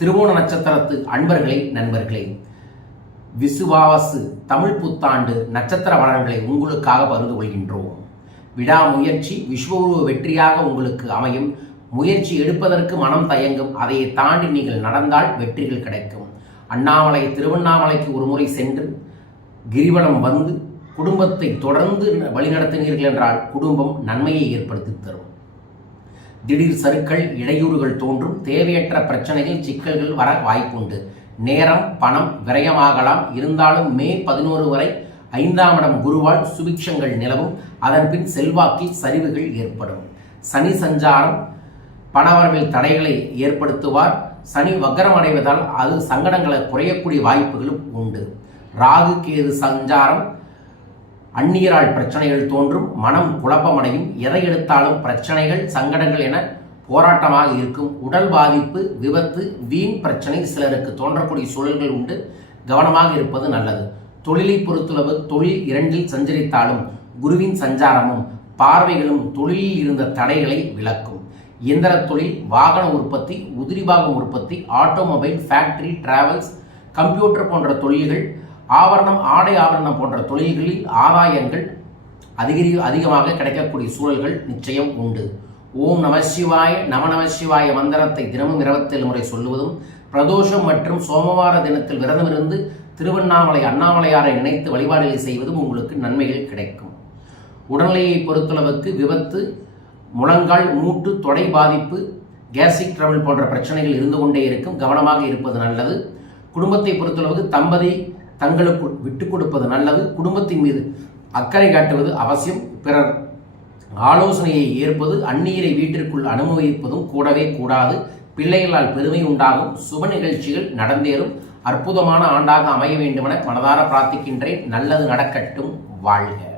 திருவோண நட்சத்திரத்து அன்பர்களே, நண்பர்களே, விசுவாவசு தமிழ் புத்தாண்டு நட்சத்திர பலன்களை உங்களுக்காக பகிர்ந்து கொள்கின்றோம். விடாமுயற்சி விஸ்வரூப வெற்றியாக உங்களுக்கு அமையும். முயற்சி எடுப்பதற்கு மனம் தயங்கும். அதை தாண்டி நீங்கள் நடந்தால் வெற்றிகள் கிடைக்கும். அண்ணாமலை திருவண்ணாமலைக்கு ஒரு முறை சென்று கிரிவலம் வந்து குடும்பத்தை தொடர்ந்து வழிநடத்தினீர்கள் என்றால் குடும்பம் நன்மையை ஏற்படுத்தி தரும். திடீர் சறுக்கள், இடையூறுகள் தோன்றும். தேவையற்ற பிரச்சனைகள், சிக்கல்கள் வர வாய்ப்புண்டு. நேரம், பணம் விரயமாகலாம். இருந்தாலும் மே 11 வரை 5ஆம் இடம் குருவால் சுபிக்ஷங்கள் நிலவும். அதன்பின் செல்வாக்கில் சரிவுகள் ஏற்படும். சனி சஞ்சாரம் பணவரவில் தடைகளை ஏற்படுத்துவார். சனி வக்கரம் அடைவதால் அது சங்கடங்களை குறையக்கூடிய வாய்ப்புகளும் உண்டு. ராகு கேது சஞ்சாரம் அந்நியரால் பிரச்சனைகள் தோன்றும். மனம் குழப்பமடையும். எதை எடுத்தாலும் பிரச்சனைகள், சங்கடங்கள் என போராட்டமாக இருக்கும். உடல் பாதிப்பு, விபத்து, வீண் பிரச்சனை சிலருக்கு தோன்றக்கூடிய சூழல்கள் உண்டு. கவனமாக இருப்பது நல்லது. தொழிலை பொறுத்தளவு தொழில் 2இல் சஞ்சரித்தாலும் குருவின் சஞ்சாரமும் பார்வைகளும் தொழிலில் இருந்த தடைகளை விளக்கும். இயந்திர தொழில், வாகன உற்பத்தி, உதிரிபாகம் உற்பத்தி, ஆட்டோமொபைல், ஃபேக்டரி, டிராவல்ஸ், கம்ப்யூட்டர் போன்ற தொழில்கள், ஆபரணம், ஆடை ஆபரணம் போன்ற தொழில்களில் ஆதாயங்கள் அதிகமாக கிடைக்கக்கூடிய சூழல்கள் நிச்சயம் உண்டு. ஓம் நம சிவாய நம சிவாய மந்திரத்தை தினமும் 27 முறை சொல்லுவதும், பிரதோஷம் மற்றும் சோமவார தினத்தில் விரதமிருந்து திருவண்ணாமலை அண்ணாமலையாரை நினைத்து வழிபாடுகளை செய்வதும் உங்களுக்கு நன்மைகள் கிடைக்கும். உடல்நிலையை பொறுத்தளவுக்கு விபத்து, முழங்கால், மூட்டு, தொடை பாதிப்பு, கேஸ்ட்ரிக் ட்ரபிள் போன்ற பிரச்சனைகள் இருந்து கொண்டே இருக்கும். கவனமாக இருப்பது நல்லது. குடும்பத்தை பொறுத்தளவுக்கு தம்பதி தங்களுக்குள் விட்டுக் கொடுப்பது நல்லது. குடும்பத்தின் மீது அக்கறை காட்டுவது அவசியம். பிறர் ஆலோசனையை ஏற்பது, அந்நியரை வீட்டிற்குள் அனுமதிப்பதும் கூடவே கூடாது. பிள்ளைகளால் பெருமை உண்டாகும். சுப நிகழ்ச்சிகள் நடந்தேறும். அற்புதமான ஆண்டாக அமைய வேண்டுமென மனதார பிரார்த்திக்கின்றேன். நல்லது நடக்கட்டும். வாழ்க.